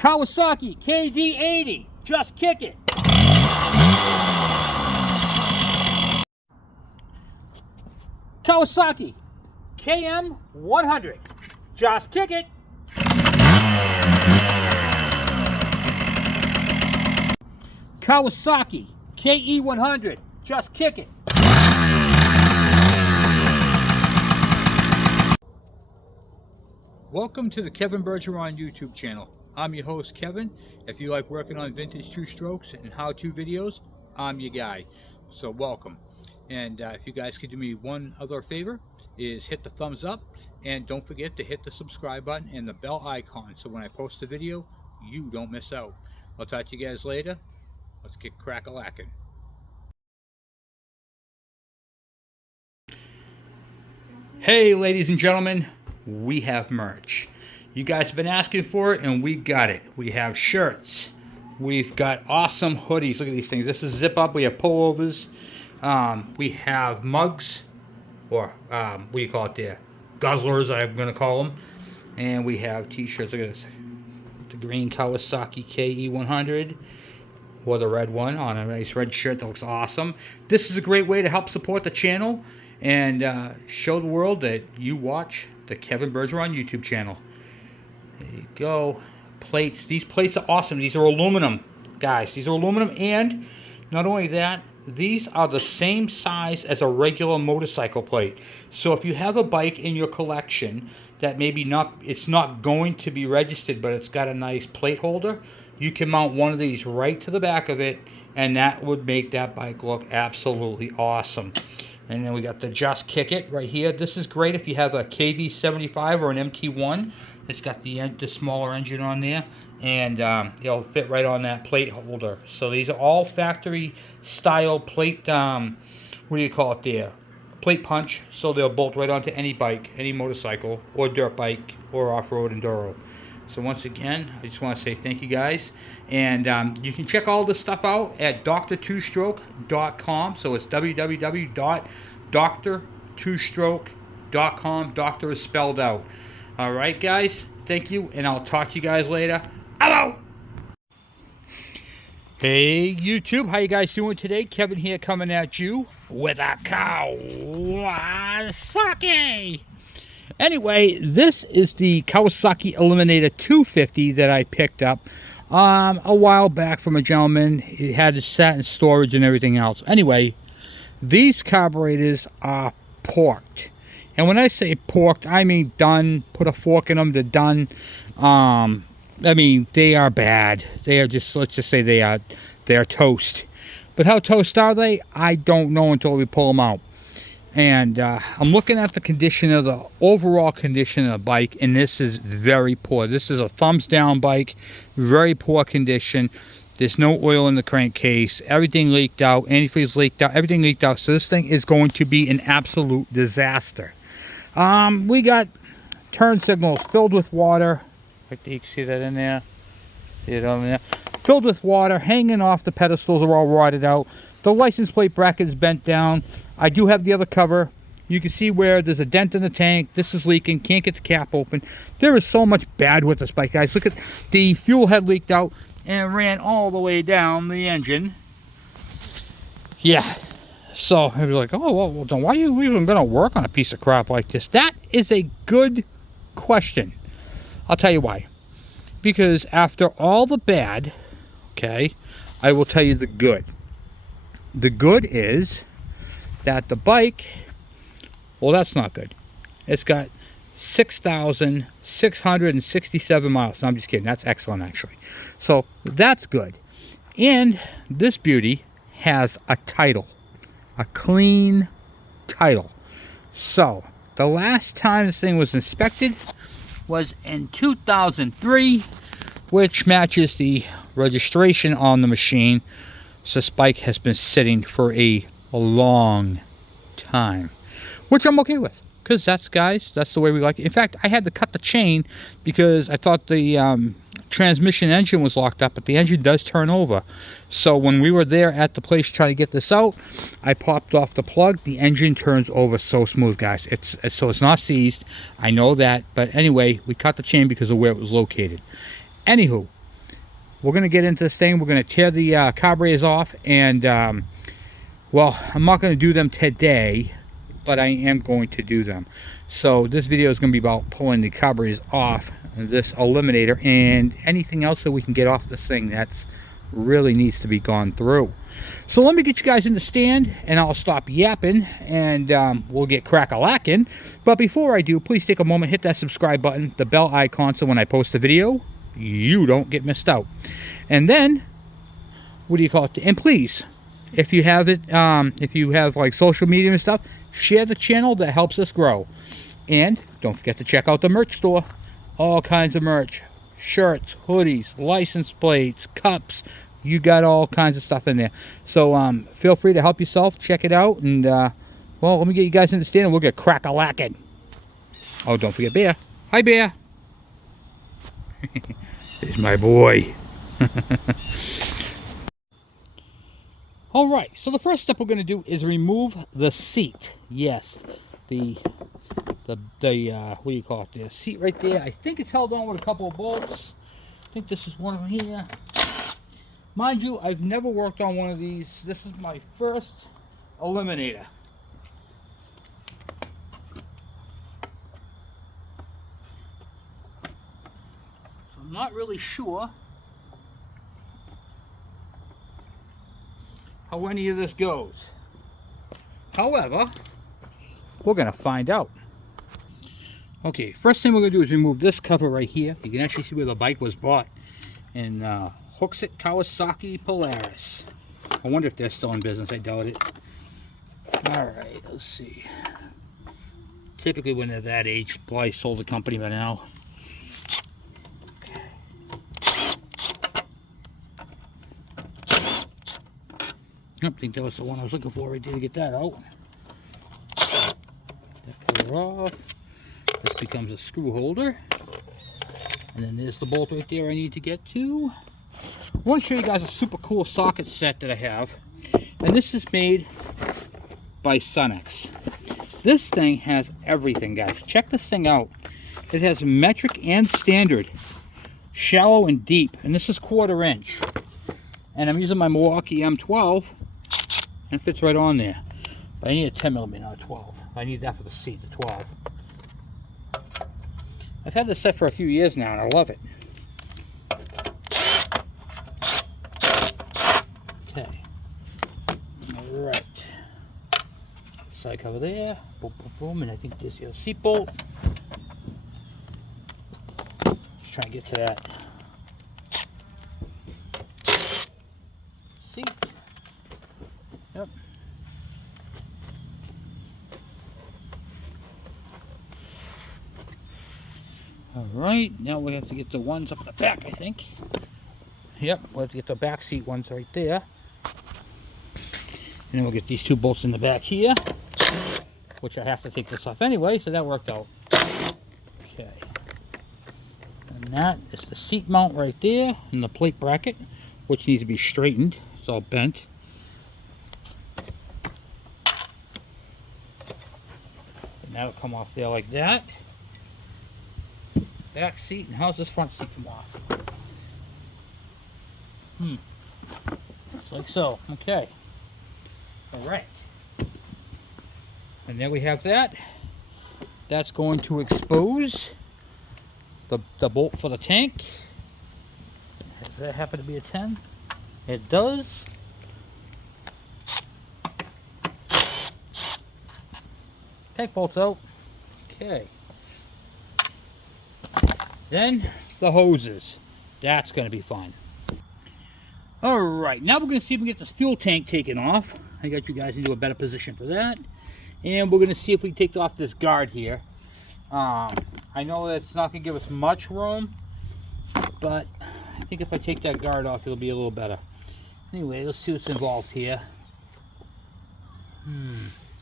Kawasaki KD80, just kick it. Kawasaki KM100, just kick it. Kawasaki KE100, just kick it. Welcome to the Kevin Bergeron YouTube channel. I'm your host, Kevin. If you like working on vintage two-strokes and how-to videos, I'm your guy. So welcome. And if you guys could do me one other favor, is hit the thumbs up, and don't forget to hit the subscribe button and the bell icon, so when I post a video, you don't miss out. I'll talk to you guys later. Let's get crack-a-lackin'. Hey, ladies and gentlemen, we have merch. You guys have been asking for it, and we got it. We have shirts. We've got awesome hoodies. Look at these things. This is zip up. We have pullovers. We have mugs, or what do you call it there? Guzzlers, I'm going to call them. And we have t-shirts. Look at this. The green Kawasaki KE100, or the red one on a nice red shirt that looks awesome. This is a great way to help support the channel and show the world that you watch the Kevin Bergeron YouTube channel. There you go. Plates. These plates are awesome. These are aluminum, guys. These are aluminum, and not only that, these are the same size as a regular motorcycle plate. So if you have a bike in your collection that maybe it's not going to be registered, but it's got a nice plate holder, you can mount one of these right to the back of it, and that would make that bike look absolutely awesome. And then we got the Just Kick It right here. This is great if you have a KV75 or an MT1. It's got the smaller engine on there, and it'll fit right on that plate holder. So these are all factory style plate, what do you call it there? Plate punch. So they'll bolt right onto any bike, any motorcycle, or dirt bike, or off-road enduro. So once again, I just want to say thank you guys. And you can check all this stuff out at dr2stroke.com. So it's www.dr2stroke.com. Doctor is spelled out. All right, guys. Thank you, and I'll talk to you guys later. I'm out. Hey, YouTube. How you guys doing today? Kevin here coming at you with a Kawasaki. Anyway, this is the Kawasaki Eliminator 250 that I picked up a while back from a gentleman. It had it sat in storage and everything else. Anyway, these carburetors are porked. And when I say porked, I mean done. Put a fork in them, they're done. I mean, they are bad. They are just, let's just say they are toast. But how toast are they? I don't know until we pull them out. And I'm looking at the condition of the overall condition of the bike, and this is very poor. This is a thumbs down bike, very poor condition. There's no oil in the crankcase. Everything leaked out. Antifreeze leaked out. Everything leaked out. So this thing is going to be an absolute disaster. We got turn signals filled with water. You can see that in there. See it over there. Filled with water, hanging off. The pedestals are all rotted out. The license plate bracket is bent down. I do have the other cover. You can see where there's a dent in the tank. This is leaking. Can't get the cap open. There is so much bad with this bike, guys. Look at the fuel head leaked out and ran all the way down the engine. Yeah. So I'd be like, oh, well, then why are you even going to work on a piece of crap like this? That is a good question. I'll tell you why. Because after all the bad, okay, I will tell you the good. The good is that the bike, well, that's not good. It's got 6,667 miles. No, I'm just kidding. That's excellent, actually. So that's good. And this beauty has a title, a clean title. So the last time this thing was inspected was in 2003, which matches the registration on the machine. So this bike has been sitting for a long time, which I'm okay with, because that's the way we like it. In fact, I had to cut the chain because I thought the transmission engine was locked up, but the engine does turn over. So when we were there at the place trying to get this out, I popped off the plug. The engine turns over so smooth, guys. So it's not seized. I know that, but anyway, we cut the chain because of where it was located. Anywho, we're going to get into this thing. We're going to tear the carburetors off, and well, I'm not going to do them today, but I am going to do them. So this video is going to be about pulling the carburetors off this Eliminator and anything else that we can get off this thing that's really needs to be gone through. So let me get you guys in the stand, and I'll stop yapping, and we'll get crack-a-lacking. But before I do, please take a moment, hit that subscribe button, the bell icon, so when I post a video, you don't get missed out. And then, what do you call it? And please, if you have it, if you have like social media and stuff, share the channel. That helps us grow. And don't forget to check out the merch store. All kinds of merch. Shirts, hoodies, license plates, cups. You got all kinds of stuff in there. So feel free to help yourself. Check it out. And, well, let me get you guys in the stand and we'll get crack-a-lacking. Oh, don't forget Bear. Hi, Bear. Here's my boy. Alright, so the first step we're going to do is remove the seat. Yes, the what do you call it, the seat right there. I think it's held on with a couple of bolts. I think this is one of them here. Mind you, I've never worked on one of these. This is my first Eliminator. So I'm not really sure how any of this goes. However, we're going to find out. Okay, first thing we're going to do is remove this cover right here. You can actually see where the bike was bought. And hooks it Kawasaki Polaris. I wonder if they're still in business. I doubt it. Alright, let's see. Typically when they're that age, probably sold the company by now. Okay. I think that was the one I was looking for right there to get that out. That cover off. This becomes a screw holder. And then there's the bolt right there I need to get to. I want to show you guys a super cool socket set that I have. And this is made by Sunex. This thing has everything, guys. Check this thing out. It has metric and standard. Shallow and deep. And this is 1/4 inch. And I'm using my Milwaukee M12. And it fits right on there. But I need a 10mm, not a 12. I need that for the seat, the 12. I've had this set for a few years now and I love it. Okay. Alright. Side cover there. Boom, boom, boom. And I think there's your seat bolt. Let's try and get to that. Seat. Yep. Alright, now we have to get the ones up the back, I think. Yep, we'll have to get the back seat ones right there. And then we'll get these 2 bolts in the back here, which I have to take this off anyway, so that worked out. Okay. And that is the seat mount right there, and the plate bracket, which needs to be straightened. It's all bent. And that'll come off there like that. Back seat, and how's this front seat come off? Just like so. Okay. Alright. And there we have that. That's going to expose the bolt for the tank. Does that happen to be a 10? It does. Tank bolt's out. Okay. Then the hoses. That's going to be fun. Alright, now we're going to see if we can get this fuel tank taken off. I got you guys into a better position for that. And we're going to see if we can take off this guard here. I know that's not going to give us much room, but I think if I take that guard off, it'll be a little better. Anyway, let's see what's involved here.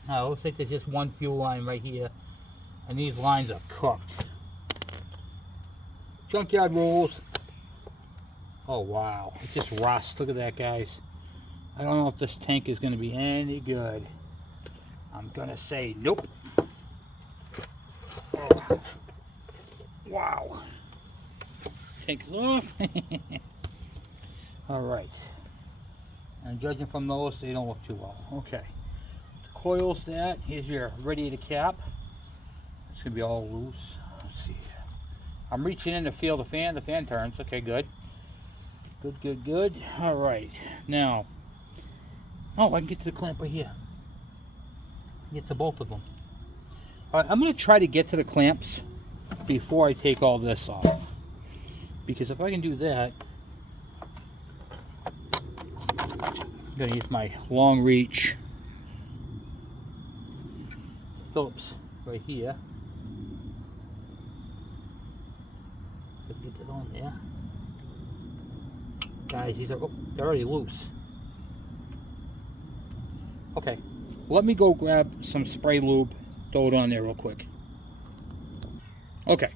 Oh, looks like there's just one fuel line right here, and these lines are cooked. Junkyard rules. Oh wow, it's just rust. Look at that, guys. I don't know if this tank is going to be any good. I'm going to say nope. Oh. Wow. Tank is off. All right. And judging from those, they don't look too well. Okay. The coils that, here's your radiator cap. It's gonna be all loose. Let's see. I'm reaching in to feel the fan. The fan turns. Okay, good. Good, good, good. All right. Now, oh, I can get to the clamp right here. Get to both of them. All right, I'm gonna try to get to the clamps before I take all this off. Because if I can do that, I'm gonna use my long reach Phillips right here. Get it on there. Guys, these are, oh, they're already loose. Okay, let me go grab some spray lube, throw it on there real quick. Okay,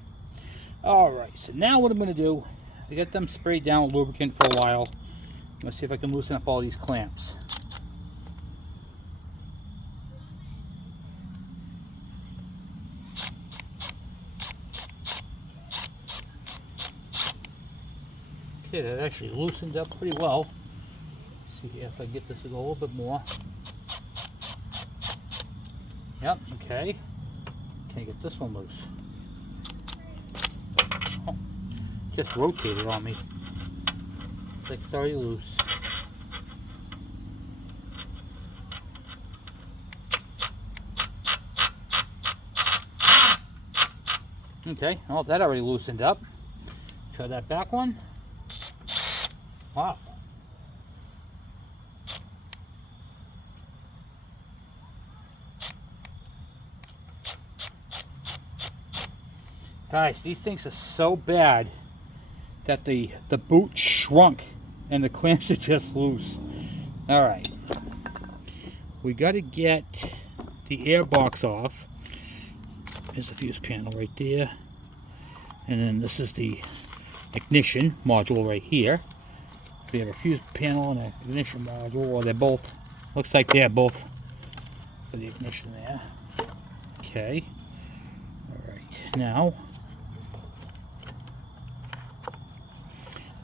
all right, so now what I'm gonna do, I got them sprayed down with lubricant for a while. Let's see if I can loosen up all these clamps. Okay, that actually loosened up pretty well. Let's see if I get this to go a little bit more. Yep, okay. Can I get this one loose? Oh, just rotated on me. It's like it's already loose. Okay, well, that already loosened up. Try that back one. Wow. Guys, these things are so bad that the boot shrunk and the clamps are just loose. All right. We got to get the airbox off. There's the fuse panel right there. And then this is the ignition module right here. We have a fuse panel and an ignition module, or they're both, looks like they're both for the ignition there. Okay. Alright, now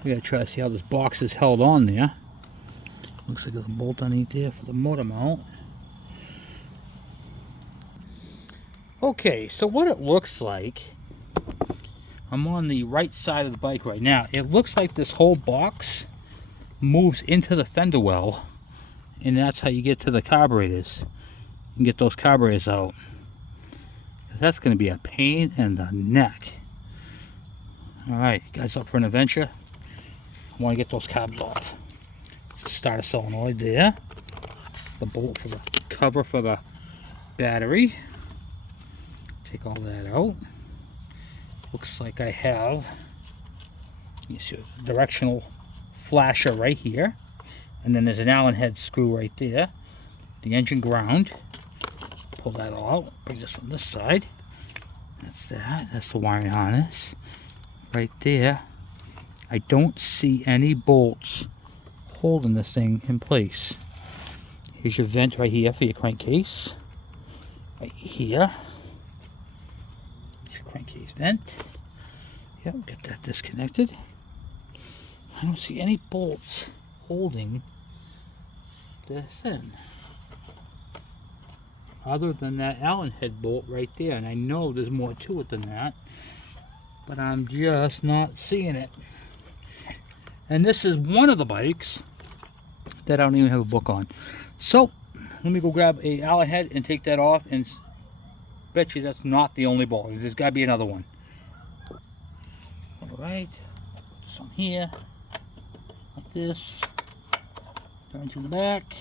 we gotta try to see how this box is held on there. Looks like there's a bolt underneath there for the motor mount. Okay, so what it looks like, I'm on the right side of the bike right now. It looks like this whole box moves into the fender well, and that's how you get to the carburetors. You can get those carburetors out. That's going to be a pain in the neck. Alright, you guys up for an adventure? I want to get those carbs off. Starter solenoid there. The bolt for the cover for the battery. Take all that out. Looks like I have, you see, a directional flasher right here, and then there's an Allen head screw right there. The engine ground. Pull that all out. Bring this on this side. That's that. That's the wiring harness right there. I don't see any bolts holding this thing in place. Here's your vent right here for your crankcase. Right here. Here's your crankcase vent. Yep, get that disconnected. I don't see any bolts holding this in, other than that Allen head bolt right there, and I know there's more to it than that, but I'm just not seeing it. And this is one of the bikes that I don't even have a book on. So let me go grab a Allen head and take that off, and bet you that's not the only bolt. There's got to be another one. All right, this one here. Like this, turn to the back.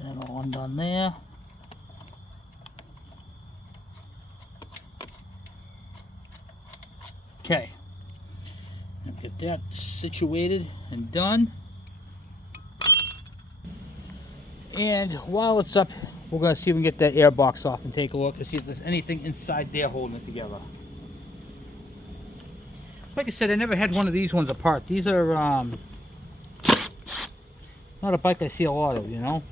That all undone there. Okay, get that situated and done. And while it's up, we're going to see if we can get that airbox off and take a look and see if there's anything inside there holding it together. Like I said, I never had one of these ones apart. These are, Not a bike I see a lot of, you know.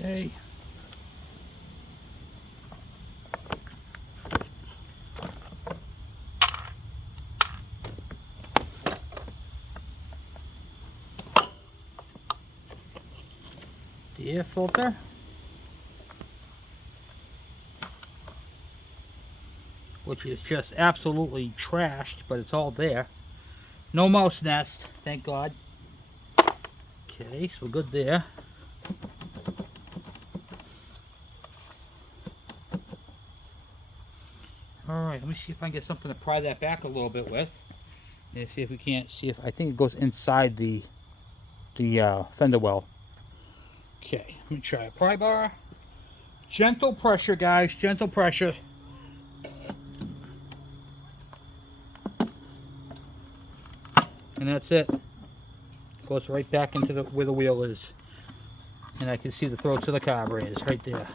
Okay. The air filter. Which is just absolutely trashed, but it's all there. No mouse nest, thank God. Okay, so good there. Alright, let me see if I can get something to pry that back a little bit with. And see if we can't see if I think it goes inside the fender well. Okay, let me try a pry bar. Gentle pressure, guys, gentle pressure. And that's it. Goes right back into where the wheel is. And I can see the throats of the carburetors right there.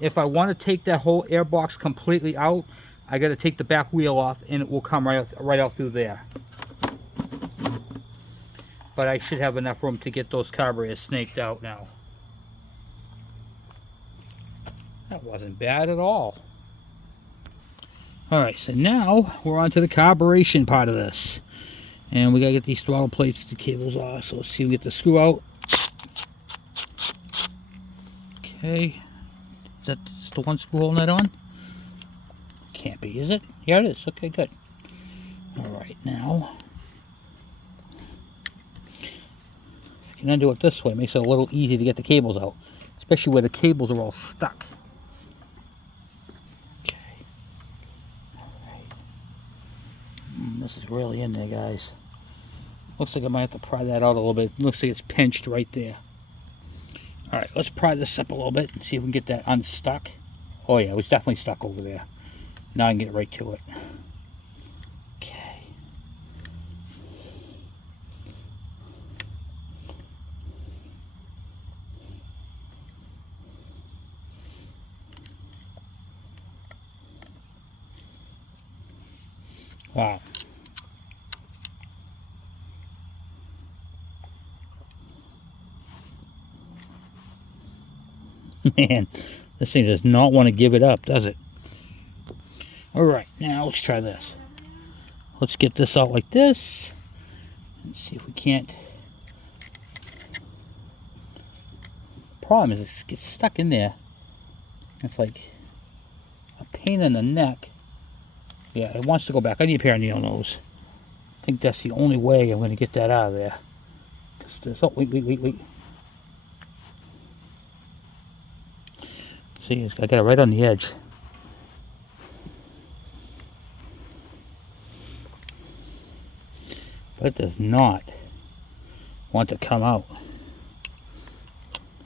If I want to take that whole airbox completely out, I got to take the back wheel off and it will come right out through there. But I should have enough room to get those carburetors snaked out now. That wasn't bad at all. Alright, so now we're on to the carburation part of this. And we got to get these throttle plates, the cables off. So let's see if we get the screw out. Okay. Is that just the one screw holding that on? Can't be, is it? Yeah, it is. Okay, good. Alright, now. If you can undo it this way, it makes it a little easy to get the cables out. Especially where the cables are all stuck. Okay. Alright. This is really in there, guys. Looks like I might have to pry that out a little bit. Looks like it's pinched right there. Alright, let's pry this up a little bit and see if we can get that unstuck. Oh yeah, it was definitely stuck over there. Now I can get right to it. Okay. Wow. Man, this thing does not want to give it up, does it? Alright, now let's try this. Let's get this out like this. Let's see if we can't. Problem is it gets stuck in there. It's like a pain in the neck. Yeah, it wants to go back. I need a pair of needle nose. I think that's the only way I'm going to get that out of there. Oh, wait. See, I got it right on the edge. But it does not want to come out.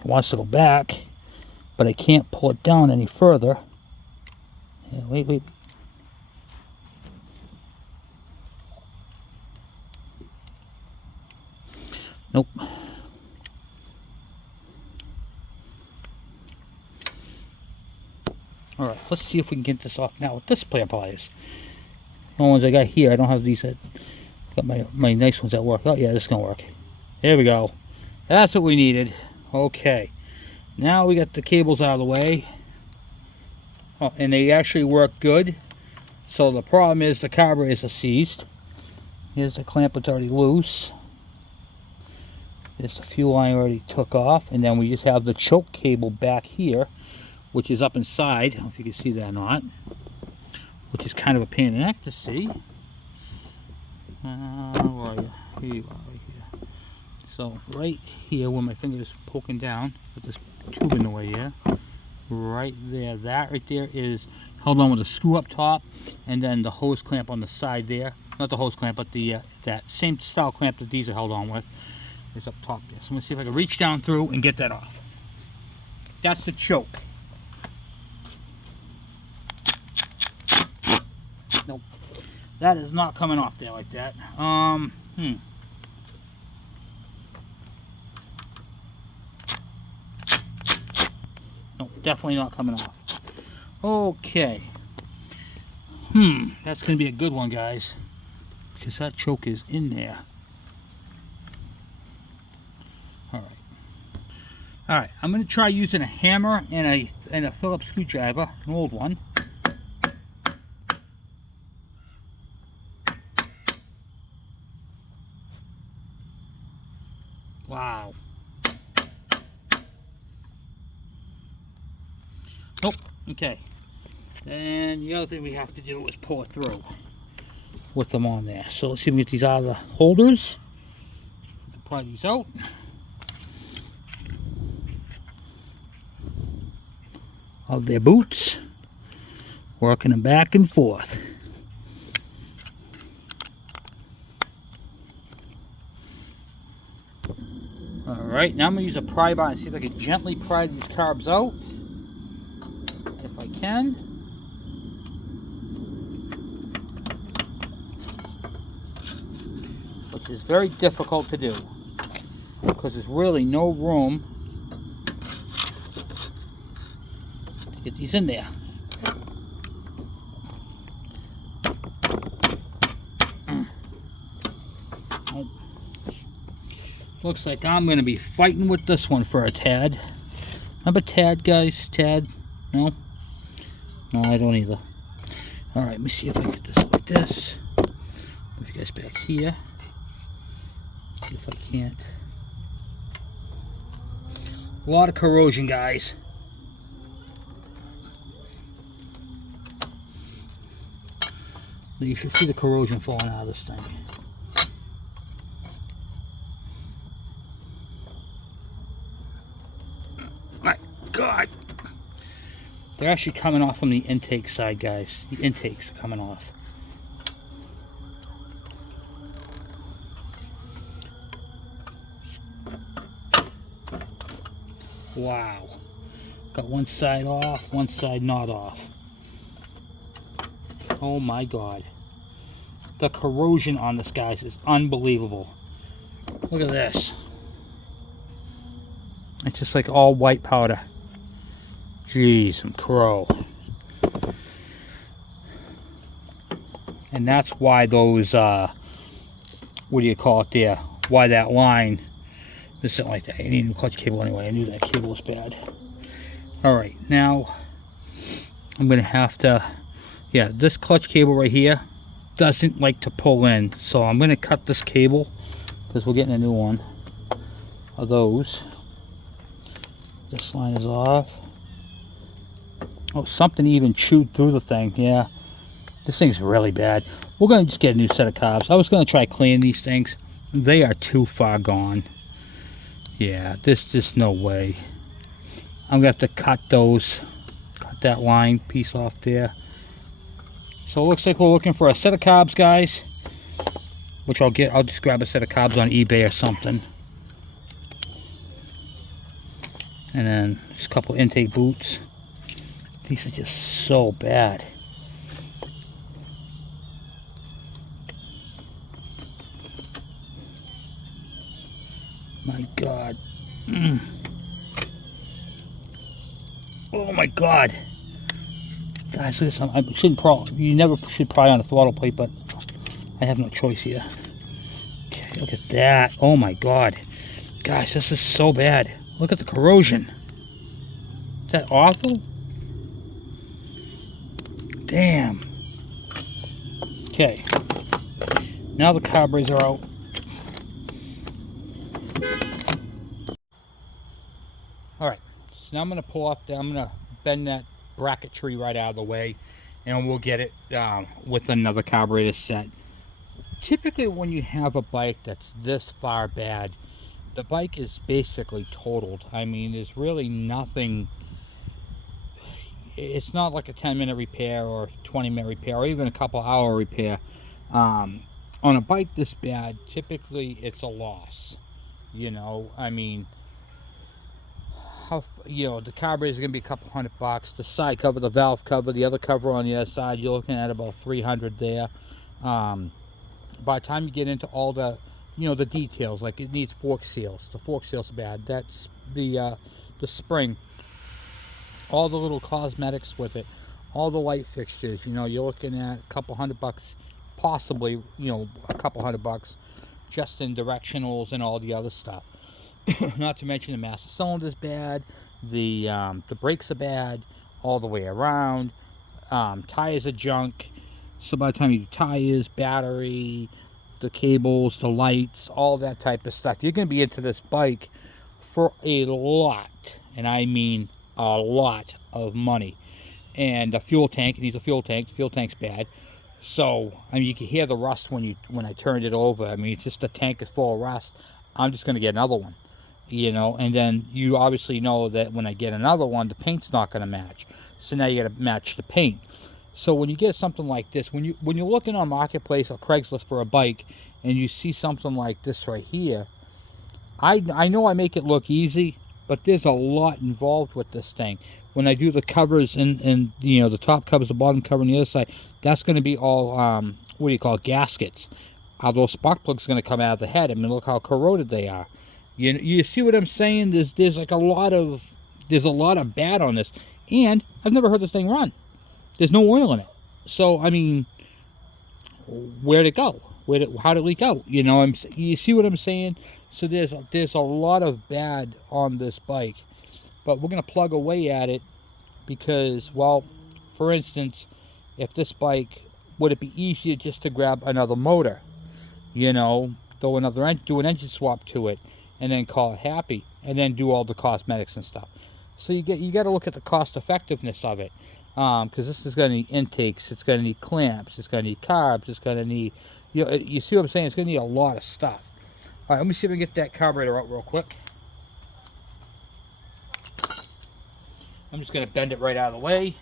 It wants to go back, but I can't pull it down any further. Yeah, wait. Nope. Alright, let's see if we can get this off now with this pair of pliers. The ones I got here, I don't have these. Got my nice ones that work. Oh yeah, this is gonna work. There we go. That's what we needed. Okay. Now we got the cables out of the way. Oh, and they actually work good. So the problem is the carburetors are seized. Here's the clamp that's already loose. There's the fuel line already took off. And then we just have the choke cable back here, which is up inside. I don't know if you can see that or not. Which is kind of a pain in the neck to see. Where are you? Here you are, right here. So right here where my finger is poking down, with this tube in the way here, right there, that right there is held on with a screw up top, and then the hose clamp on the side there. Not the hose clamp, but the that same style clamp that these are held on with is up top there. So I'm gonna see if I can reach down through and get that off. That's the choke. That is not coming off there like that. Nope, definitely not coming off. Okay. That's going to be a good one, guys. Because that choke is in there. Alright. Alright, I'm going to try using a hammer and a Phillips screwdriver, an old one. Wow. Nope. Okay. And the other thing we have to do is pull it through with them on there. So let's see if we get these out of the holders. Pry these out. Of their boots. Working them back and forth. Alright, now I'm going to use a pry bar and see if I can gently pry these carbs out. If I can. Which is very difficult to do. Because there's really no room to get these in there. Looks like I'm going to be fighting with this one for a tad. Remember Tad, guys? Tad? No? No, I don't either. Alright, let me see if I can get this like this. Move you guys back here. See if I can't. A lot of corrosion, guys. You should see the corrosion falling out of this thing. My God! They're actually coming off from the intake side, guys. The intakes are coming off. Wow. Got one side off, one side not off. Oh my God. The corrosion on this, guys, is unbelievable. Look at this. It's just like all white powder. Jeez, some crow. And that's why those, what do you call it there? Why that line isn't like that. I need a new clutch cable anyway. I knew that cable was bad. Alright, now I'm going to have to, yeah, this clutch cable right here doesn't like to pull in. So I'm going to cut this cable because we're getting a new one of those. This line is off. Oh, something even chewed through the thing. Yeah, this thing's really bad. We're going to just get a new set of carbs. I was going to try cleaning these things. They are too far gone. Yeah, there's just no way. I'm going to have to cut those. Cut that line piece off there. So it looks like we're looking for a set of carbs, guys. Which I'll get. I'll just grab a set of carbs on eBay or something. And then just a couple intake boots. These are just so bad. My God. Oh my God. Guys, look at some. I shouldn't pry. You never should pry on a throttle plate, but I have no choice here. Okay, look at that. Oh my God. Guys, this is so bad. Look at the corrosion. Is that awful? Damn. Okay. Now the carburetors are out. Alright. So now I'm going to pull off I'm going to bend that bracket tree right out of the way. And we'll get it with another carburetor set. Typically when you have a bike that's this far bad, the bike is basically totaled. I mean, there's really nothing. It's not like a 10-minute repair or 20-minute repair or even a couple-hour repair. On a bike this bad, typically it's a loss. You know, I mean, the carburetor is going to be a couple $100. The side cover, the valve cover, the other cover on the other side, you're looking at about $300 there. By the time you get into all the, the details, like it needs fork seals. The fork seals are bad. That's the spring, all the little cosmetics with it, all the light fixtures. You're looking at a couple $100, possibly, a couple $100 just in directionals and all the other stuff. Not to mention the master cylinder's bad, the brakes are bad all the way around. Tires are junk. So by the time you do tires, battery, the cables, the lights, all that type of stuff, you're going to be into this bike for a lot, and I mean a lot of money. And the fuel tank, it needs a fuel tank. The fuel tank's bad. So, I mean, you can hear the rust when I turned it over. I mean, it's just the tank is full of rust. I'm just going to get another one, and then you obviously know that when I get another one, the paint's not going to match. So now you got to match the paint. So when you get something like this, when you're looking on Marketplace or Craigslist for a bike, and you see something like this right here, I know I make it look easy, but there's a lot involved with this thing. When I do the covers and the top covers, the bottom cover, and the other side, that's going to be all what do you call it, gaskets. Those spark plugs are going to come out of the head. I mean, look how corroded they are. You see what I'm saying? There's like a lot of bad on this, and I've never heard this thing run. There's no oil in it. So I mean, where'd it go? How'd it leak out? You see what I'm saying? So there's a lot of bad on this bike, but we're gonna plug away at it because, well, for instance, if this bike, would it be easier just to grab another motor, throw do an engine swap to it, and then call it happy, and then do all the cosmetics and stuff. So you got to look at the cost effectiveness of it, because this is going to need intakes, it's going to need clamps, it's going to need carbs, it's going to need, you see what I'm saying? It's going to need a lot of stuff. All right, let me see if we can get that carburetor out real quick. I'm just going to bend it right out of the way.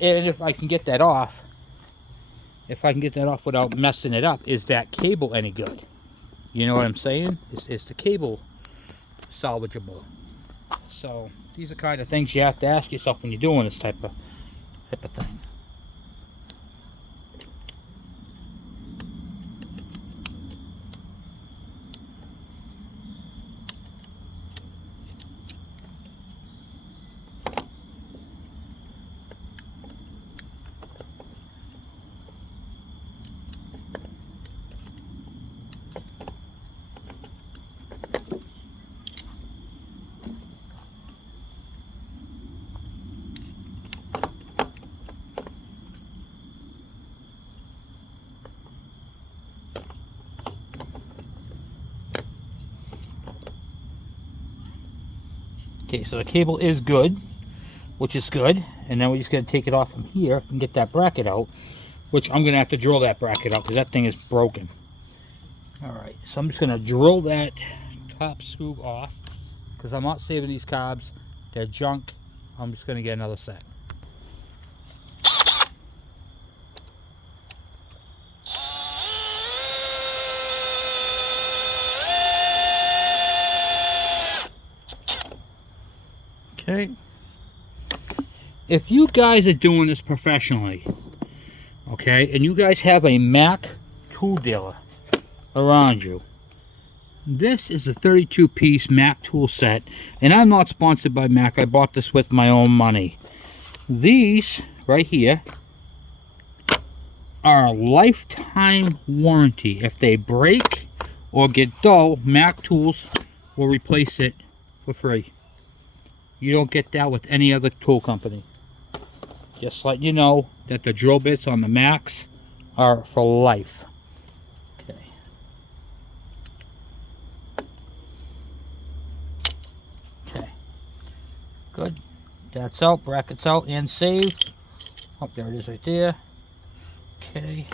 And if I can get that off, without messing it up, is that cable any good? You know what I'm saying? Is the cable salvageable? So these are kind of things you have to ask yourself when you're doing this type of thing. Okay, so the cable is good, which is good, and then we're just going to take it off from here and get that bracket out, which I'm going to have to drill that bracket out because that thing is broken. Alright, so I'm just going to drill that top screw off because I'm not saving these carbs. They're junk. I'm just going to get another set. Okay, if you guys are doing this professionally, okay, and you guys have a Mac tool dealer around you, this is a 32-piece Mac tool set, and I'm not sponsored by Mac. I bought this with my own money. These right here are a lifetime warranty. If they break or get dull, Mac Tools will replace it for free. You don't get that with any other tool company. Just let you know that the drill bits on the Macs are for life. Okay. Okay. Good. That's out. Brackets out and saved. Oh, there it is right there. Okay.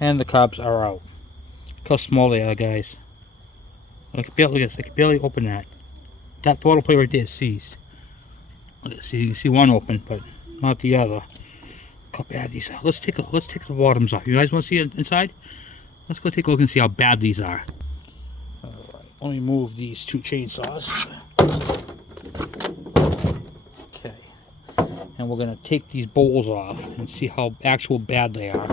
And the carbs are out. Look how small they are, guys. I can barely open that. That throttle plate right there is seized. See, you can see one open, but not the other. Look how bad these are. Let's take the bottoms off. You guys want to see inside? Let's go take a look and see how bad these are. Alright, let me move these two chainsaws. Okay. And we're gonna take these bowls off and see how actual bad they are.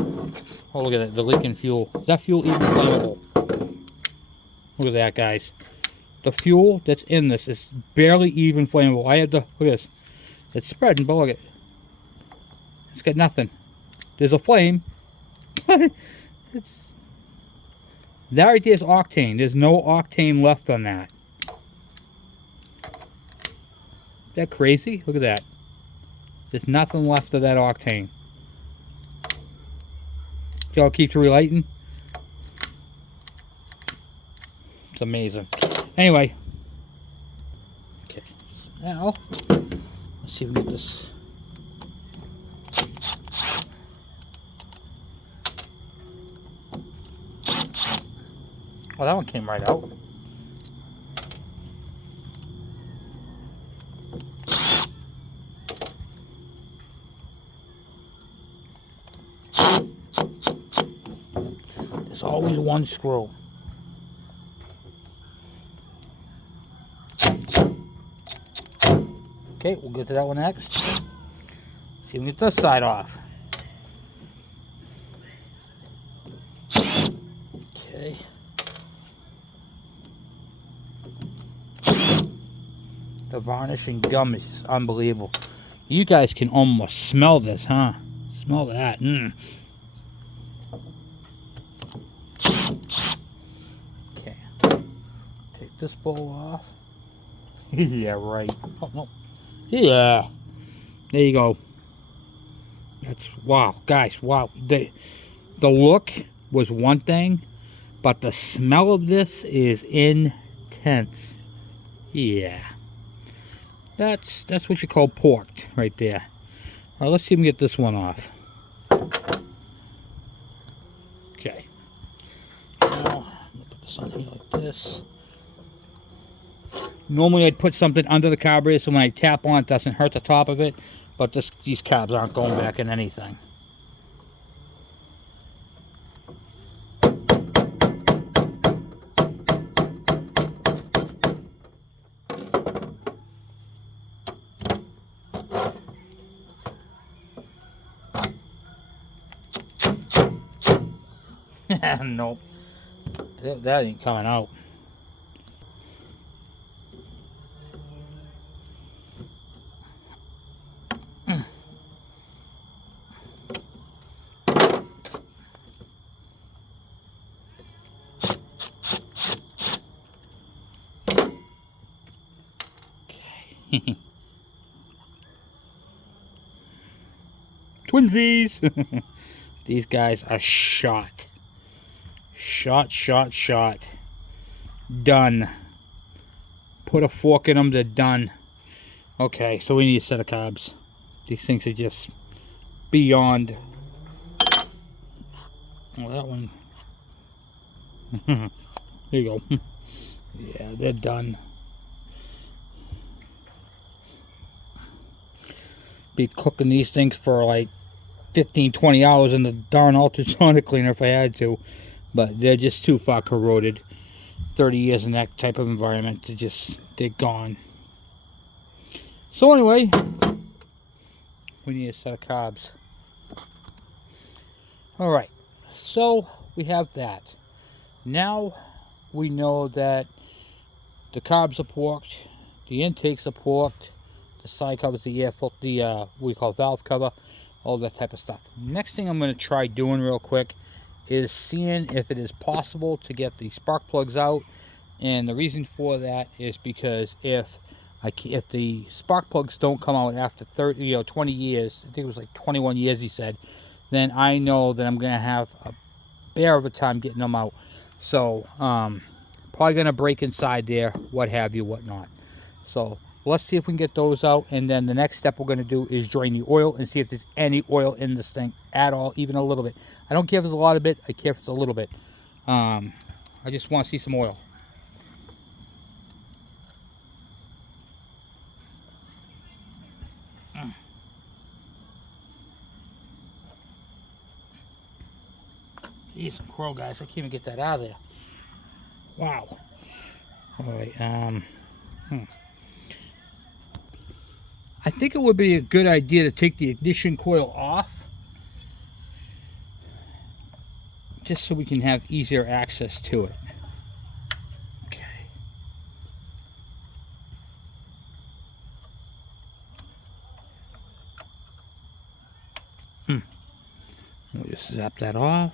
Oh, look at that, the leaking fuel. Is that fuel even flammable? Look at that, guys. The fuel that's in this is barely even flammable. I had the, look at this. It's spreading, but look at it. It's got nothing. There's a flame. That right there is octane. There's no octane left on that. Is that crazy? Look at that. There's nothing left of that octane. See how it keeps relighting? It's amazing. Anyway. Okay. So now, let's see if we can get this. Oh, that one came right out. There's always one screw. Okay, we'll get to that one next. See if we can get this side off. Okay. The varnishing gum is just unbelievable. You guys can almost smell this, huh? Smell that. Okay. Take this bowl off. Yeah, right. Oh, no. Yeah. There you go. That's, wow, guys, wow. The look was one thing, but the smell of this is intense. Yeah. That's what you call porked right there. All right, let's see if we can get this one off. Okay. Now, put this on here like this. Normally I'd put something under the carburetor so when I tap on it doesn't hurt the top of it, but these cabs aren't going back in anything. Nope. That ain't coming out. Okay. Twinsies! These guys are shot. Shot. Done. Put a fork in them, they're done. Okay, so we need a set of carbs. These things are just beyond. Oh, that one. There you go. Yeah, they're done. Be cooking these things for like 15-20 hours in the darn ultrasonic cleaner if I had to, but they're just too far corroded. 30 years in that type of environment, they're gone. So anyway, we need a set of carbs. Alright, so we have that. Now we know that the carbs are porked, the intakes are porked, the side covers, the air filter, the what we call valve cover, all that type of stuff. Next thing I'm going to try doing real quick is seeing if it is possible to get the spark plugs out. And the reason for that is because if the spark plugs don't come out after 20 years, I think it was like 21 years he said, then I know that I'm going to have a bear of a time getting them out. So probably going to break inside there, what have you, whatnot. So let's see if we can get those out, and then the next step we're going to do is drain the oil and see if there's any oil in this thing at all, even a little bit. I don't care if it's a lot of it, I care if it's a little bit. I just want to see some oil. Jeez, some crow, guys. I can't even get that out of there. Wow. All right. I think it would be a good idea to take the ignition coil off, just so we can have easier access to it. Okay. We'll just zap that off.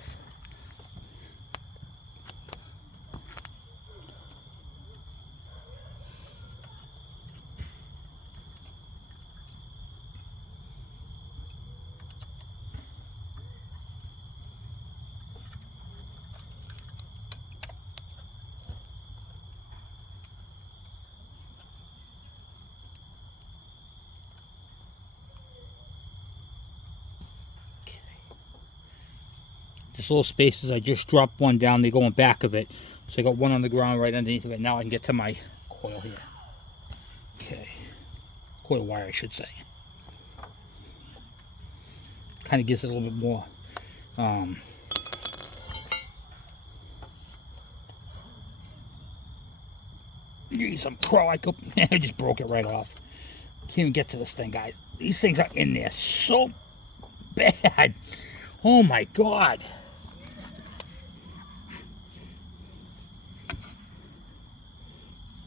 Just little spaces. I just dropped one down. They go in back of it. So I got one on the ground right underneath of it. Now I can get to my coil here. Okay. Coil wire, I should say. Kind of gives it a little bit more. Geez, some crow. I just broke it right off. Can't even get to this thing, guys. These things are in there so bad. Oh my God.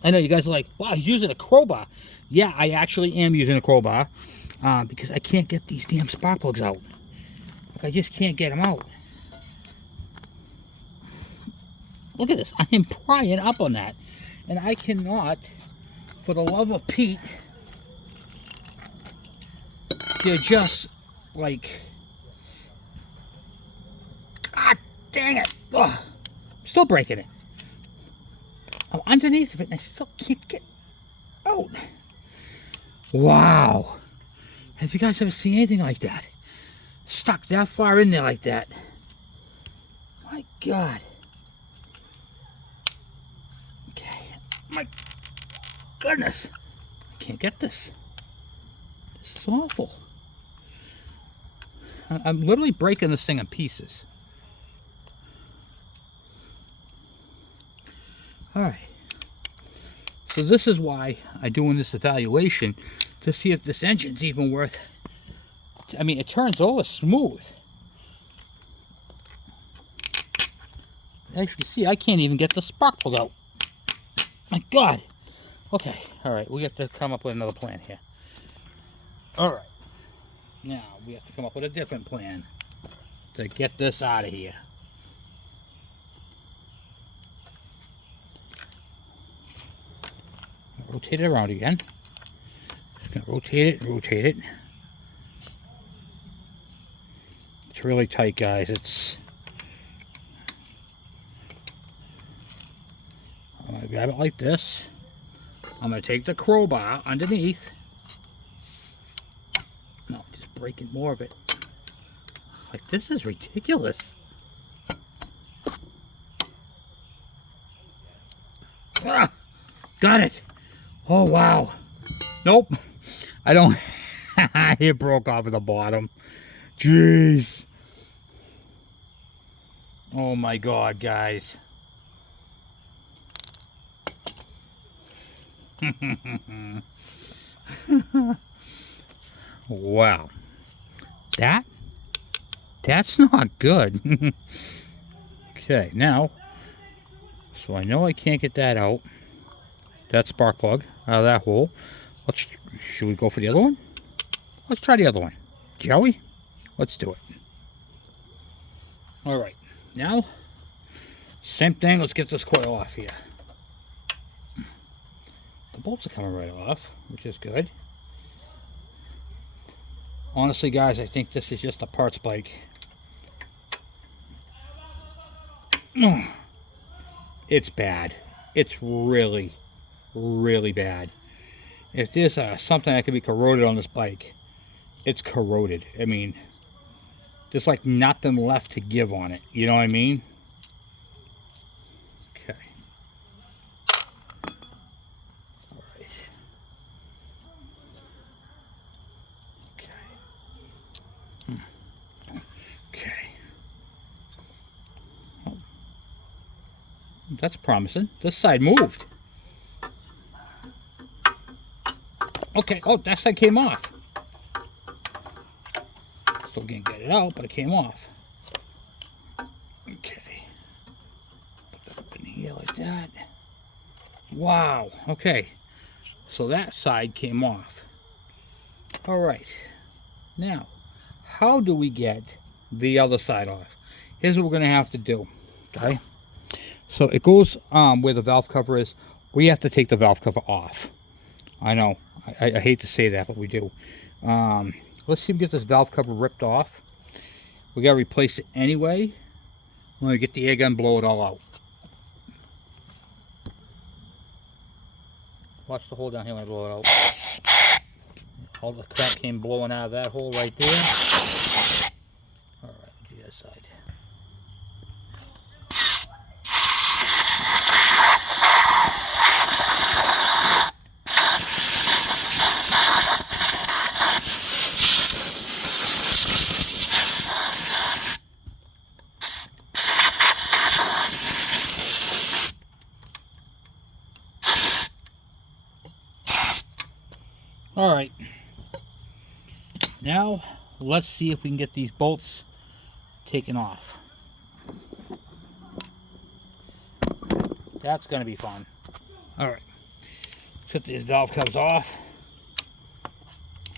I know you guys are like, wow, he's using a crowbar. Yeah, I actually am using a crowbar because I can't get these damn spark plugs out. Like, I just can't get them out. Look at this. I am prying up on that. And I cannot, for the love of Pete, they're just like, God dang it. Ugh. I'm still breaking it. I'm underneath of it and I still can't get out. Wow. Have you guys ever seen anything like that? Stuck that far in there like that. My God. Okay. My goodness. I can't get this. This is awful. I'm literally breaking this thing in pieces. Alright. So this is why I'm doing this evaluation, to see if this engine's even worth... I mean, it turns over smooth. As you can see, I can't even get the spark plug out. My God. Okay, alright, we have to come up with another plan here. Alright. Now, we have to come up with a different plan to get this out of here. Rotate it around again. Just gonna rotate it and rotate it. It's really tight, guys. I'm gonna grab it like this. I'm gonna take the crowbar underneath. No, just breaking more of it. Like, this is ridiculous. Ah, got it. Oh, wow. Nope. I don't... It broke off at the bottom. Jeez. Oh, my God, guys. Wow. That's not good. Okay, now, so I know I can't get that out. That spark plug out of that hole. Should we go for the other one? Let's try the other one. Shall we? Let's do it. Alright, now, same thing. Let's get this coil off here. The bolts are coming right off, which is good. Honestly, guys, I think this is just a parts bike. It's bad. It's really, really bad. If there's something that could be corroded on this bike, it's corroded. I mean, there's like nothing left to give on it. You know what I mean? Okay. All right. Okay. Okay. that's promising. This side moved. Okay, oh, that side came off. Still can't get it out, but it came off. Okay. Put that up in here like that. Wow, okay. So that side came off. All right. Now, how do we get the other side off? Here's what we're going to have to do, okay? So it goes where the valve cover is. We have to take the valve cover off. I know, I hate to say that, but we do. Let's see if we get this valve cover ripped off. We got to replace it anyway. I'm going to get the air gun, blow it all out. Watch the hole down here when I blow it out. All the crap came blowing out of that hole right there. All right, do that side. All right, now let's see if we can get these bolts taken off. That's going to be fun. All right, set these valve covers off.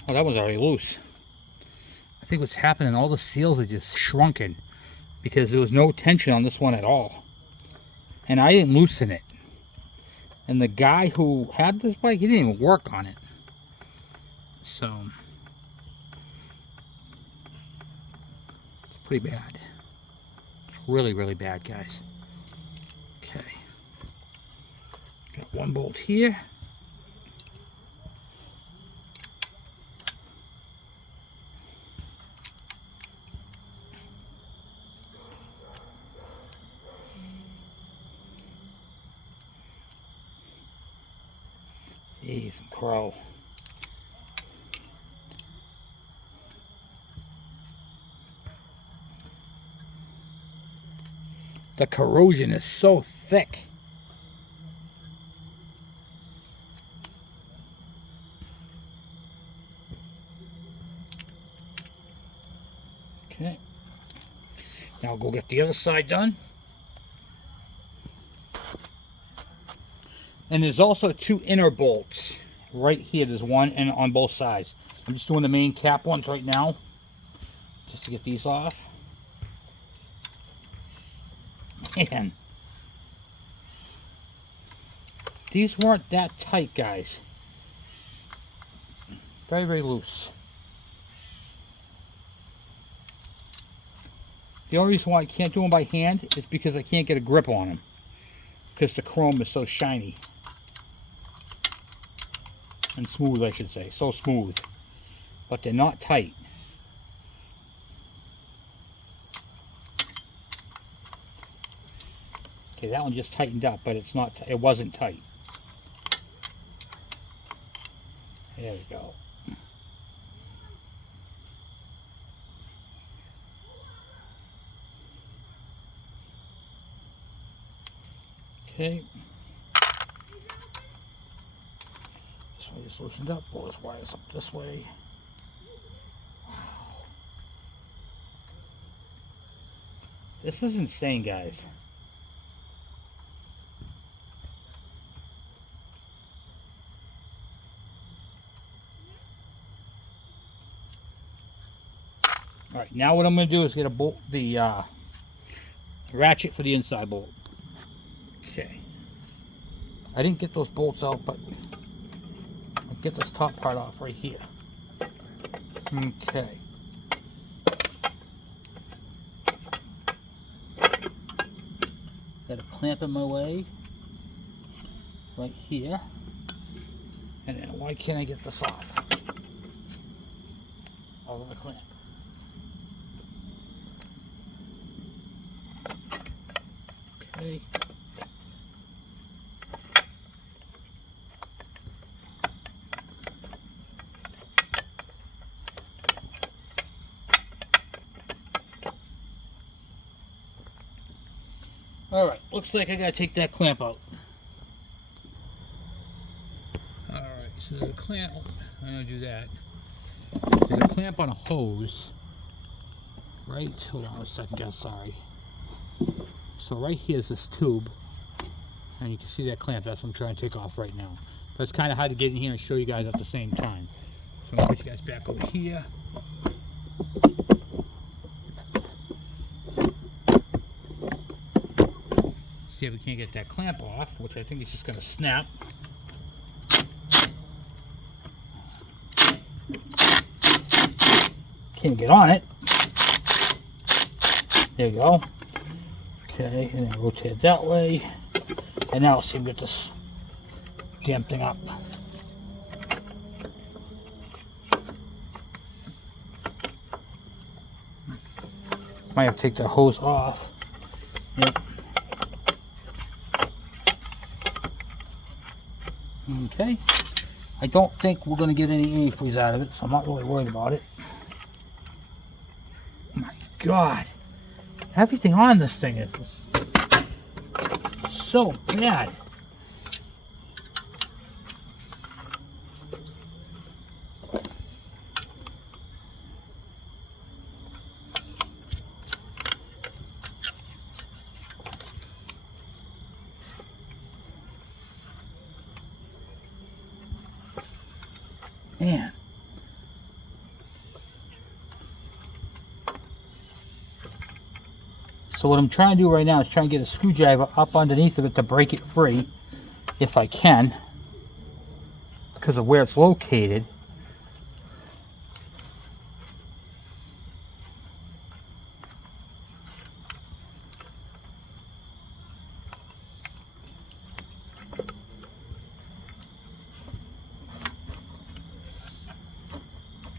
Oh, that one's already loose. I think what's happening, all the seals are just shrunken because there was no tension on this one at all. And I didn't loosen it. And the guy who had this bike, he didn't even work on it. So, it's pretty bad. It's really, really bad, guys. Okay. Got one bolt here. Jeez, some crow. The corrosion is so thick. Okay. Now I'll go get the other side done. And there's also two inner bolts right here. There's one and on both sides. I'm just doing the main cap ones right now, just to get these off. Man, these weren't that tight, guys. Very, very loose. The only reason why I can't do them by hand is because I can't get a grip on them, because the chrome is so shiny and smooth, I should say. So smooth, but they're not tight. Okay, that one just tightened up, but it's not. It wasn't tight. There we go. Okay. This way is loosened up. Pull this wires up this way. Wow. This is insane, guys. All right, now what I'm going to do is get a bolt, the ratchet for the inside bolt. Okay. I didn't get those bolts out, but I'll get this top part off right here. Okay. Got a clamp in my way right here. And then why can't I get this off? Out of the clamp. Okay. Alright, looks like I gotta take that clamp out. Alright, so there's a clamp. I'm gonna do that. There's a clamp on a hose. Right, hold on a second, guys, sorry. So right here is this tube. And you can see that clamp, that's what I'm trying to take off right now. But it's kind of hard to get in here and show you guys at the same time. So I'm gonna put you guys back over here. See if we can't get that clamp off, which I think is just going to snap. Can't get on it. There you go. Okay, and then rotate it that way. And now let's see if we get this damn thing up. Might have to take the hose off. Yep. Okay, I don't think we're going to get any antifreeze out of it, so I'm not really worried about it. Oh my God, everything on this thing is so bad. Man. So what I'm trying to do right now is try and get a screwdriver up underneath of it to break it free, if I can, because of where it's located.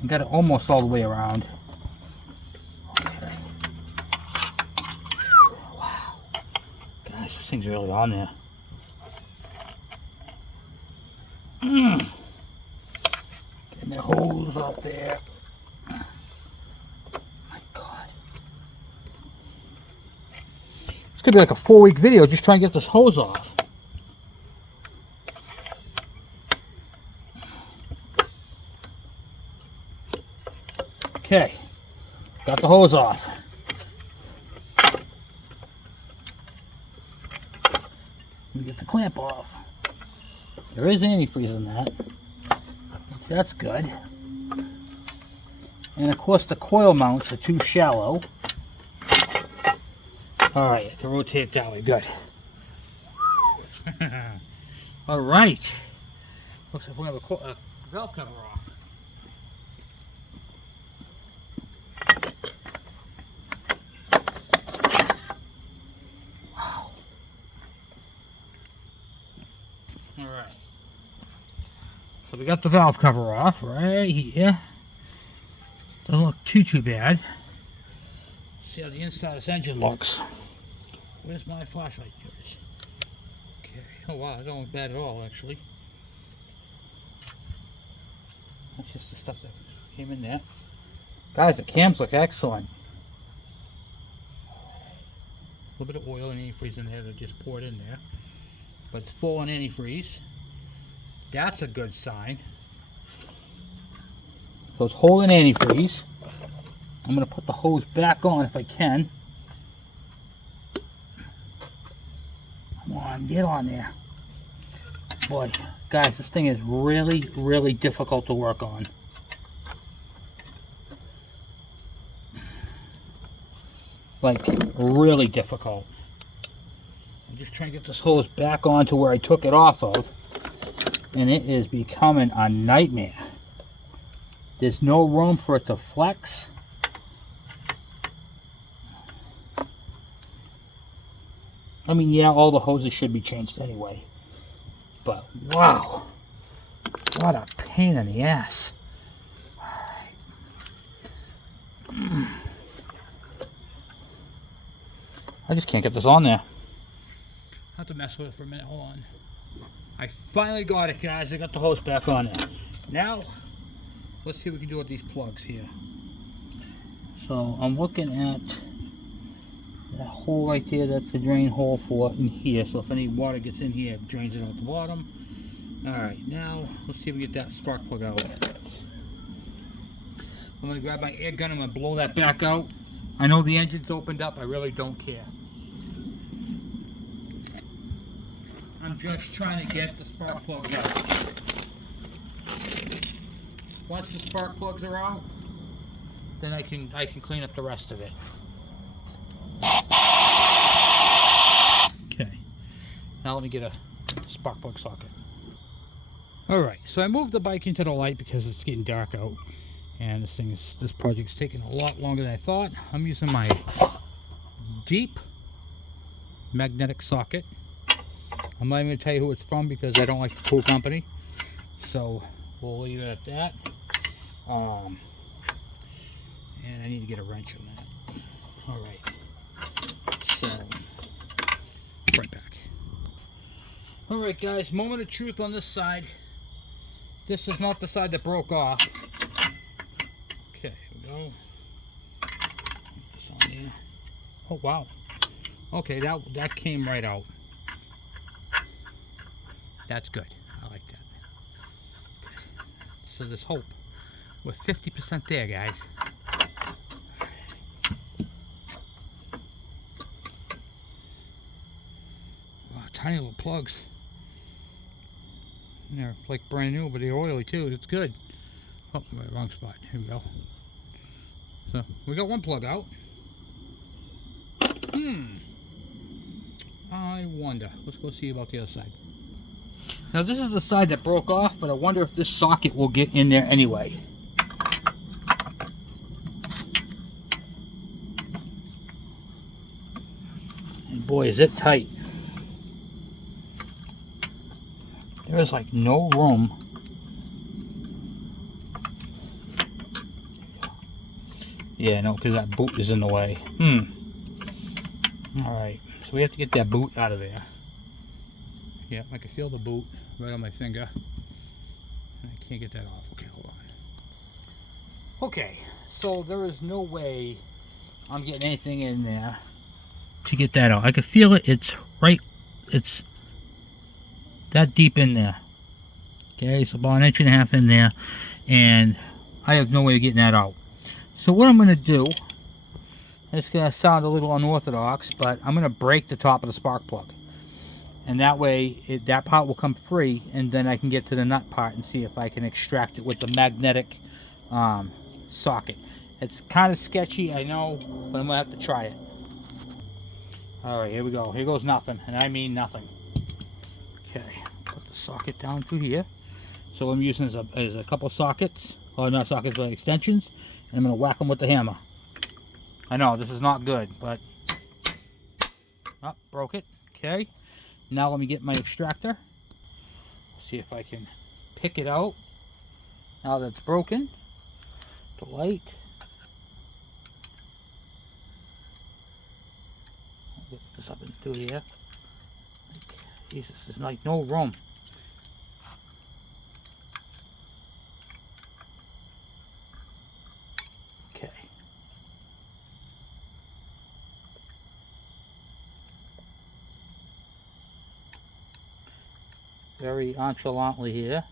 I got it almost all the way around. Okay. Wow. Guys, this thing's really on there. Getting the hose up there. My God. It's gonna be like a 4-week video just trying to get this hose off. Okay, got the hose off. Let me get the clamp off. There is antifreeze in that. That's good. And of course the coil mounts are too shallow. Alright, I can rotate it that way. Good. Alright. Looks like we have a valve cover off. Alright, so we got the valve cover off right here. Doesn't look too bad. See how the inside of this engine looks. Where's my flashlight? Here it is. Okay, oh wow, it don't look bad at all actually. That's just the stuff that came in there. Guys, the cams look excellent. A little bit of oil and antifreeze in there that just poured in there. But it's full on antifreeze. That's a good sign. So it's holding antifreeze. I'm going to put the hose back on if I can. Come on, get on there. Boy, guys, this thing is really, really difficult to work on. Like, really difficult. I'm just trying to get this hose back onto where I took it off of, and it is becoming a nightmare. There's no room for it to flex. I mean, yeah, all the hoses should be changed anyway, but wow, what a pain in the ass. I just can't get this on there. I have to mess with it for a minute. Hold on. I finally got it, guys. I got the hose back on there. Now, let's see what we can do with these plugs here. So I'm looking at That hole right there, that's the drain hole for in here. So if any water gets in here, it drains it out the bottom. Alright, now let's see if we get that spark plug out. I'm going to grab my air gun, I'm going to blow that back out. I know the engine's opened up, I really don't care. I'm just trying to get the spark plugs out. Once the spark plugs are out, then I can clean up the rest of it. Okay, now let me get a spark plug socket. Alright, so I moved the bike into the light because it's getting dark out. And this project's taking a lot longer than I thought. I'm using my Deep magnetic socket. I'm not even going to tell you who it's from because I don't like the tool company. So we'll leave it at that. And I need to get a wrench on that. Alright. So, right back. Alright guys, moment of truth on this side. This is not the side that broke off. Okay, here we go. Put this on there. Oh wow. Okay, that came right out. That's good. I like that. Okay. So there's hope. We're 50% there, guys. Wow, tiny little plugs. And they're like brand new, but they're oily too. It's good. Oh, wrong spot. Here we go. So we got one plug out. I wonder. Let's go see about the other side. Now this is the side that broke off, but I wonder if this socket will get in there anyway. And boy, is it tight. There's like no room. Yeah, no, because that boot is in the way. Alright, so we have to get that boot out of there. Yeah, I can feel the boot right on my finger. I can't get that off. Okay, hold on. Okay, so there is no way I'm getting anything in there to get that out. I can feel it. It's that deep in there. Okay, it's about 1.5 inches in there, and I have no way of getting that out. So what I'm going to do, it's going to sound a little unorthodox, but I'm going to break the top of the spark plug. And that way, that part will come free, and then I can get to the nut part and see if I can extract it with the magnetic socket. It's kind of sketchy, I know, but I'm going to have to try it. Alright, here we go. Here goes nothing, and I mean nothing. Okay, put the socket down through here. So what I'm using is a couple sockets, or not sockets, but extensions, and I'm going to whack them with the hammer. I know, this is not good, but... Oh, broke it. Okay. Now let me get my extractor. See if I can pick it out. Now that it's broken. The light. I'll get this up and through here. Jesus, there's like no room. Okay. Very nonchalantly here.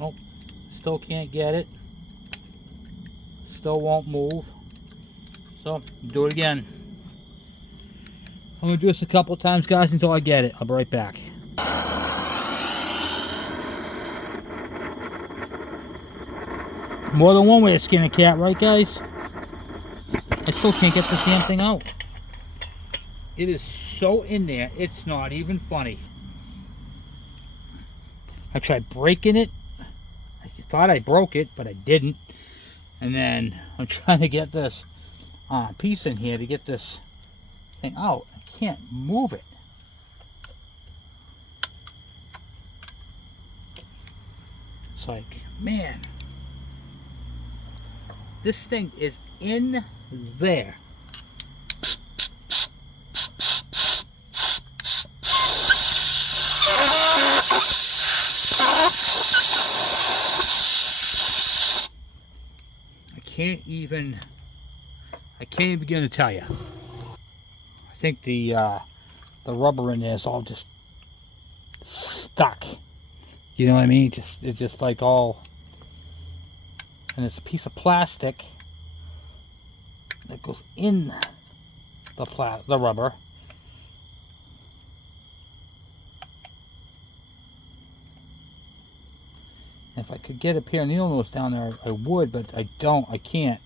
Oh, still can't get it. Still won't move. So, do it again. I'm going to do this a couple times, guys, until I get it. I'll be right back. More than one way to skin a cat, right, guys? I still can't get this damn thing out. It is so in there, it's not even funny. I tried breaking it. I thought I broke it, but I didn't. And then I'm trying to get this piece in here to get this thing out. I can't move it. It's like, man, This thing is in there. I can't even begin to tell you. I think the rubber in there is all just stuck. You know what I mean? It's just like all, and it's a piece of plastic that goes in the rubber. And if I could get a pair of needle nose down there, I would, but I don't. I can't.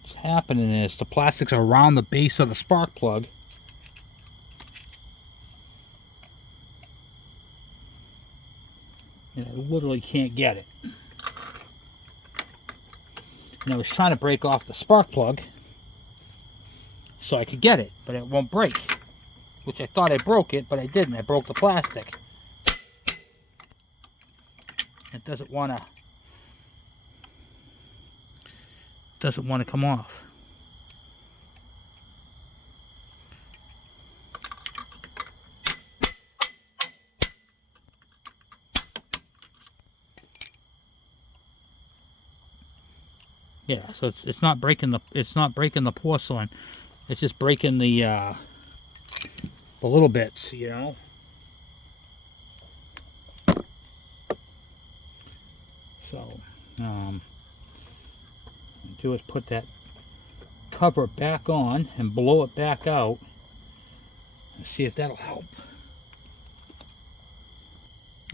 What's happening is the plastic's around the base of the spark plug. And I literally can't get it. And I was trying to break off the spark plug so I could get it, but it won't break. Which I thought I broke it, but I didn't. I broke the plastic. It doesn't want to come off. Yeah, so it's not breaking the porcelain. It's just breaking the little bits, you know. So, do is put that cover back on and blow it back out and see if that'll help.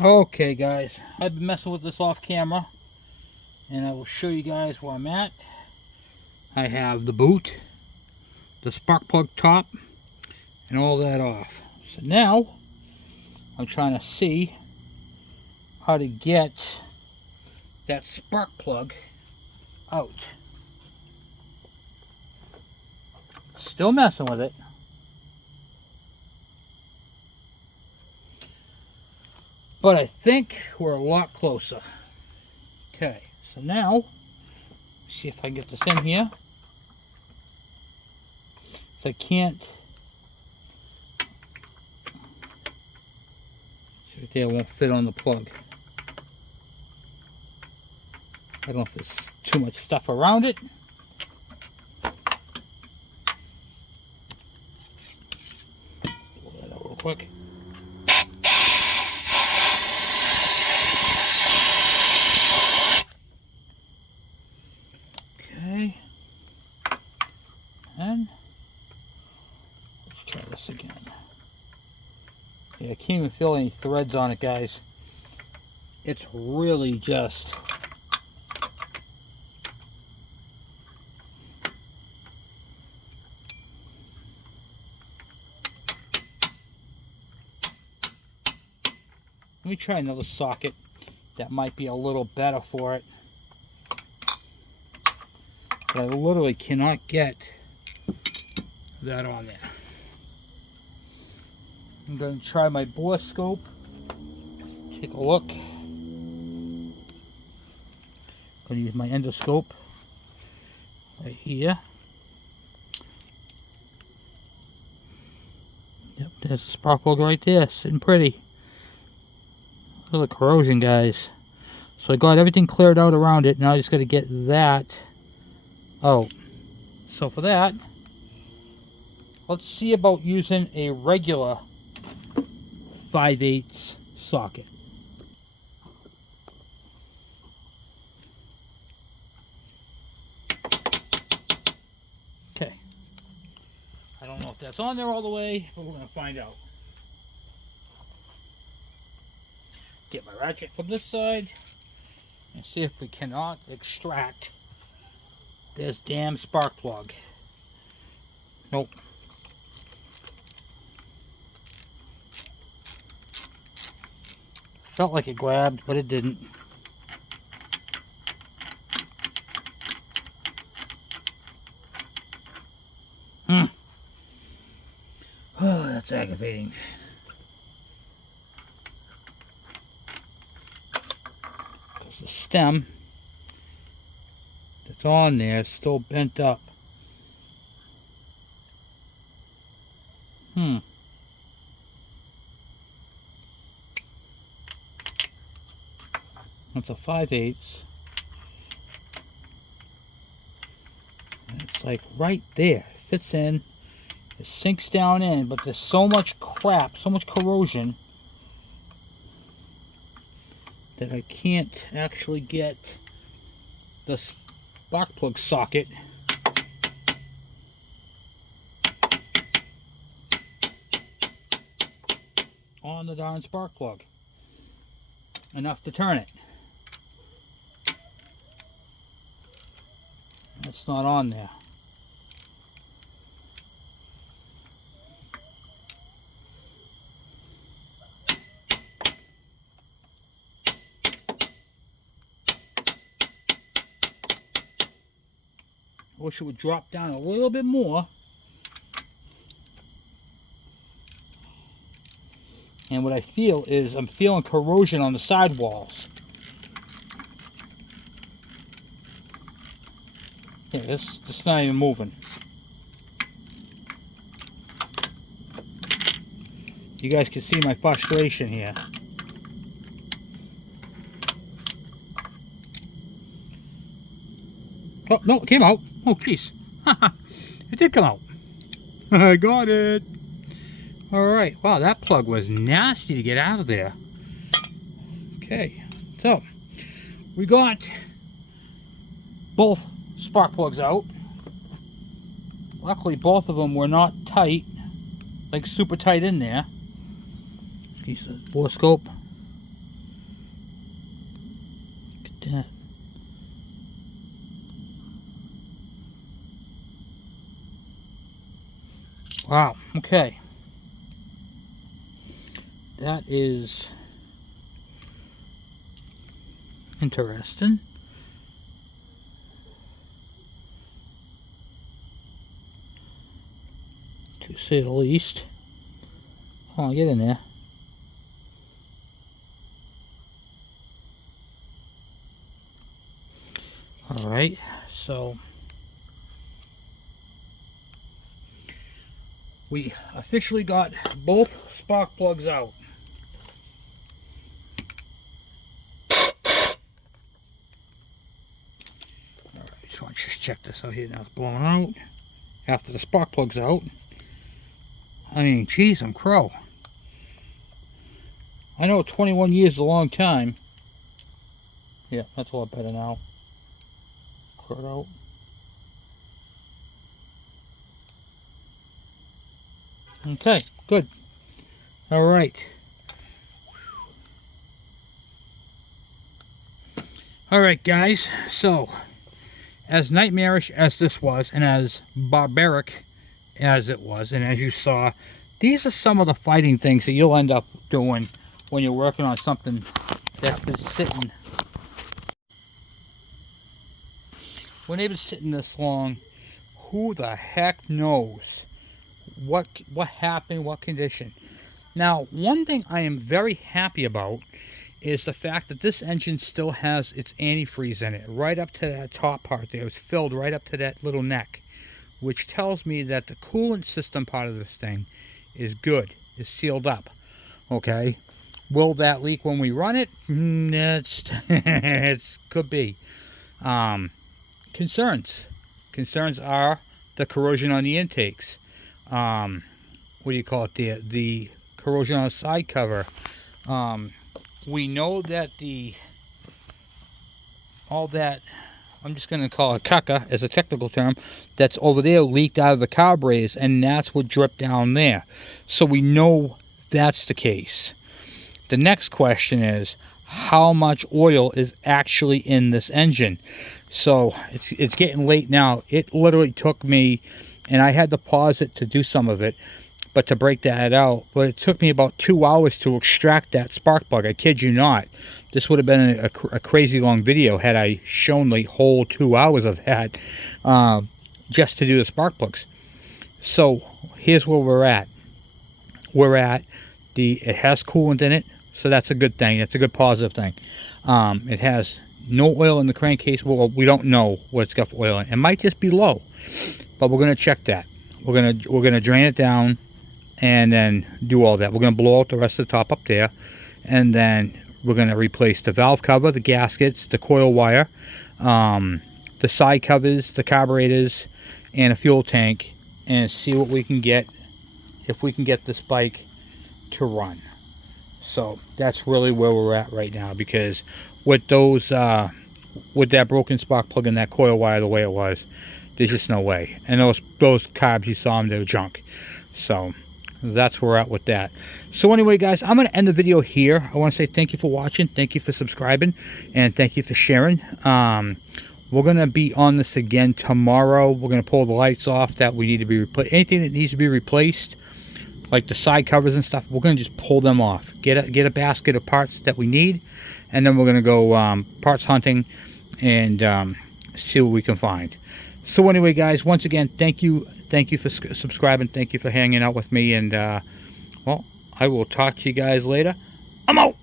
Okay, guys, I've been messing with this off camera, and I will show you guys where I'm at. I have the boot, the spark plug top, and all that off. So now I'm trying to see how to get that spark plug out. Still messing with it. But I think we're a lot closer. Okay, so now, see if I can get this in here. So I can't. See right there, it won't fit on the plug. I don't know if there's too much stuff around it. Pull that out real quick. Okay. And let's try this again. Yeah, I can't even feel any threads on it, guys. It's really just let me try another socket that might be a little better for it. But I literally cannot get that on there. I'm going to try my bore scope. Take a look. I'm going to use my endoscope right here. Yep, there's a spark plug right there, sitting pretty. Look at the corrosion, guys. So I got everything cleared out around it. Now I just got to get that out. So for that, let's see about using a regular 5/8 socket. Okay. I don't know if that's on there all the way, but we're going to find out. Get my ratchet from this side and see if we cannot extract this damn spark plug. Nope. Felt like it grabbed, but it didn't. Oh, that's aggravating. There's the stem that's on there. It's still bent up. That's a 5/8. And it's like right there. It fits in. It sinks down in, but there's so much crap, so much corrosion that I can't actually get the spark plug socket on the darn spark plug enough to turn it. It's not on there. I wish it would drop down a little bit more. And what I feel is I'm feeling corrosion on the sidewalls. Yeah, this is not even moving. You guys can see my frustration here. Oh, no, it came out. Oh, jeez. It did come out. I got it. Alright, wow, that plug was nasty to get out of there. Okay, so we got both spark plugs out. Luckily, both of them were not tight, like super tight in there. Excuse the borescope. Look at that. Wow, okay. That is interesting. To say the least. Oh, get in there. Alright, so we officially got both spark plugs out. Alright, so let's just check this out here. Now it's blowing out. After the spark plug's out. I mean, geez, I'm crow. I know 21 years is a long time. Yeah, that's a lot better now. Clear it out. Okay, good. All right. All right, guys. So, as nightmarish as this was, and as barbaric as it was, and as you saw, these are some of the fighting things that you'll end up doing when you're working on something that's been sitting. When they've been sitting this long, who the heck knows what happened, what condition. Now, one thing I am very happy about is the fact that this engine still has its antifreeze in it, right up to that top part there. It was filled right up to that little neck, which tells me that the coolant system part of this thing is good, is sealed up. Okay, will that leak when we run it? It could be. Concerns are the corrosion on the intakes. What do you call it there? The corrosion on the side cover. We know that all that, I'm just going to call it caca as a technical term, that's over there leaked out of the carburetors, and that's what dripped down there. So we know that's the case. The next question is, how much oil is actually in this engine? So it's getting late now. It literally took me, and I had to pause it to do some of it, but to break that out, but it took me about 2 hours to extract that spark plug. I kid you not. This would have been a crazy long video had I shown the whole 2 hours of that just to do the spark plugs. So here's where we're at. It has coolant in it, so that's a good thing. That's a good positive thing. It has no oil in the crankcase. Well, we don't know what it's got for oil in. It might just be low, but we're going to check that. We're going to drain it down and then do all that. We're going to blow out the rest of the top up there, and then we're going to replace the valve cover, the gaskets, the coil wire, the side covers, the carburetors, and a fuel tank, and see what we can get, if we can get this bike to run. So that's really where we're at right now, because with those with that broken spark plug and that coil wire the way it was, there's just no way. And those carbs, you saw them, they were junk. So that's where we're at with that. So anyway, guys, I'm going to end the video here. I want to say thank you for watching, thank you for subscribing, and thank you for sharing. We're going to be on this again tomorrow. We're going to pull the lights off that we need to be replaced. Anything that needs to be replaced, like the side covers and stuff, we're going to just pull them off. Get a basket of parts that we need, and then we're going to go parts hunting and see what we can find. So anyway, guys, once again, thank you for subscribing, thank you for hanging out with me, and well, I will talk to you guys later. I'm out.